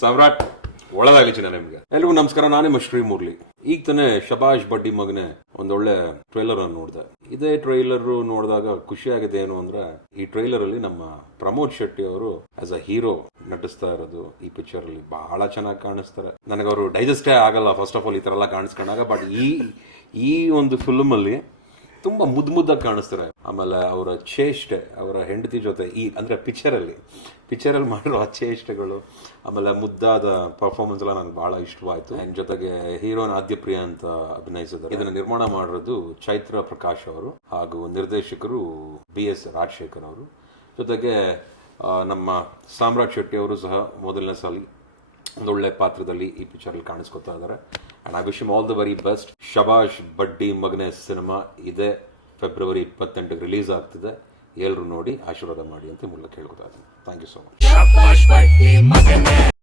ಸಾಮ್ರಾಟ್ ಒಳ್ಳೆದಾಗಲಿ ಚಿನ್ನ ನಿಮ್ಗೆ. ಎಲ್ರಿಗೂ ನಮಸ್ಕಾರ, ನಾನೇ ಮಶ್ರೀ ಮುರಳಿ. ಈಗ ತಾನೇ ಶಬಾಷ್ ಬಡ್ಡಿ ಮಗನೆ ಒಂದೊಳ್ಳೆ ಟ್ರೈಲರ್ ಅನ್ನು ನೋಡಿದೆ. ಇದೇ ಟ್ರೈಲರ್ ನೋಡಿದಾಗ ಖುಷಿ ಆಗಿದೆ ಏನು ಅಂದ್ರೆ, ಈ ಟ್ರೈಲರ್ ಅಲ್ಲಿ ನಮ್ಮ ಪ್ರಮೋದ್ ಶೆಟ್ಟಿ ಅವರು ಆಸ್ ಅ ಹೀರೋ ನಟಿಸ್ತಾ ಇರೋದು ಈ ಪಿಕ್ಚರ್ ಅಲ್ಲಿ ಬಹಳ ಚೆನ್ನಾಗಿ ಕಾಣಿಸ್ತಾರೆ. ನನಗೆ ಅವರು ಡೈಜೆಸ್ಟೇ ಆಗಲ್ಲ ಫಸ್ಟ್ ಆಫ್ ಆಲ್ ಈ ತರ ಎಲ್ಲ ಕಾಣಿಸ್ಕೊಂಡಾಗ. ಬಟ್ ಈ ಒಂದು ಫಿಲ್ಮ್ ಅಲ್ಲಿ ತುಂಬಾ ಮುದ್ದಾಗಿ ಕಾಣಿಸ್ತಾರೆ. ಆಮೇಲೆ ಅವರ ಚೇಷ್ಟೆ, ಅವರ ಹೆಂಡತಿ ಜೊತೆ ಅಂದ್ರೆ ಪಿಕ್ಚರ್ ಅಲ್ಲಿ ಮಾಡಿರೋ ಆ ಚೇಷ್ಟೆಗಳು, ಆಮೇಲೆ ಮುದ್ದಾದ ಪರ್ಫಾರ್ಮೆನ್ಸ್ ಎಲ್ಲ ನನಗೆ ಬಹಳ ಇಷ್ಟವಾಯ್ತು. ಅಂಡ್ ಜೊತೆಗೆ ಹೀರೋನ್ ಆದ್ಯಪ್ರಿಯ ಅಂತ ಅಭಿನಯಿಸಿದ್ದಾರೆ. ಇದನ್ನ ನಿರ್ಮಾಣ ಮಾಡಿರೋದು ಚೈತ್ರ ಪ್ರಕಾಶ್ ಅವರು ಹಾಗೂ ನಿರ್ದೇಶಕರು BS ರಾಜಶೇಖರ್ ಅವರು. ಜೊತೆಗೆ ನಮ್ಮ ಸಾಮ್ರಾಟ್ ಶೆಟ್ಟಿ ಅವರು ಸಹ ಮೊದಲನೇ ಸಾಲಿ ಒಂದೊಳ್ಳೆ ಪಾತ್ರದಲ್ಲಿ ಈ ಪಿಕ್ಚರ್ ಅಲ್ಲಿ ಕಾಣಿಸ್ಕೊತಾ ಇದ್ದಾರೆ. And I wish him all the very best. ಶಬಾಷ್ ಬಡ್ಡಿ ಮಗನೆ ಸಿನಿಮಾ ಇದೆ ಫೆಬ್ರವರಿ 28 ರಿಲೀಸ್ ಆಗ್ತಿದೆ. ಎಲ್ಲರೂ ನೋಡಿ ಆಶೀರ್ವಾದ ಮಾಡಿ ಅಂತ ಮೂಲಕ ಕೇಳ್ಕೊತಾ ಇದ್ದೀನಿ. Thank you so much.